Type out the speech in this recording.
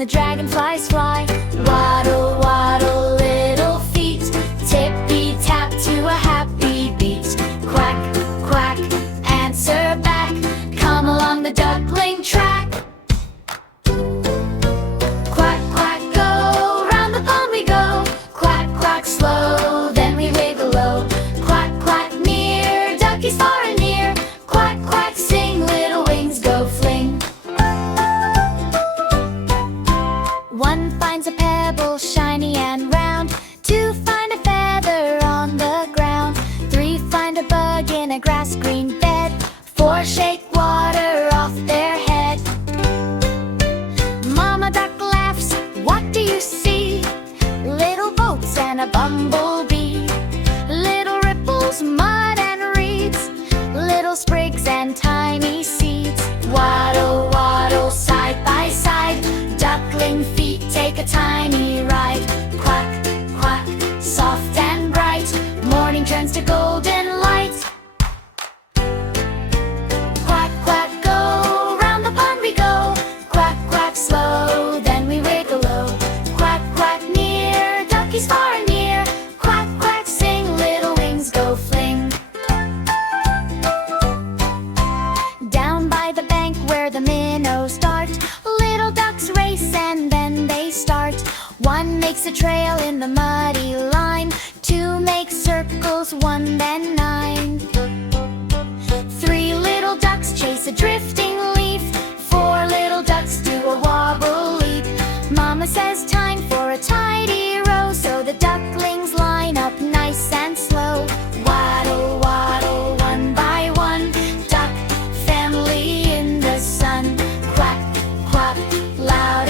the dragonflies fly. Waddle, waddle, little feet, tippy-tap to a happy beat. Quack, quack, answer back, come along the duckling track. Quack, quack, go, round the pond we go. Quack, quack, slow, then we wiggle low. Quack, quack, near, duckies far and near. Quack, quack, sing, little wings go fling. One finds a pebble shiny and round. Two find a feather on the ground. Three find a bug in a grass green bed. Four shake water off their head. Mama duck laughs, what do you see? Little boats and a bumblebee. Little ripples, mud and reeds. Little sprigs and tiny seeds. Waddle, waddle, side by side. Duckling feet take a tiny ride. Quack, quack, soft and bright. Morning turns to golden light. Quack, quack, go, round the pond we go. Quack, quack, slow, then we wiggle low. Quack, quack, near, duckies far and near. Quack, quack, sing, little wings go fling. Down by the bank where the minnows dart, little ducks race and then they start. One makes a trail in the muddy line. Two make circles, one then nine. Three little ducks chase a drifting leaf. Four little ducks do a wobble leap. Mama says time for a tidy row, so the ducklings line up nice and slow. Waddle, waddle, one by one. Duck family in the sun. Quack, quack, loud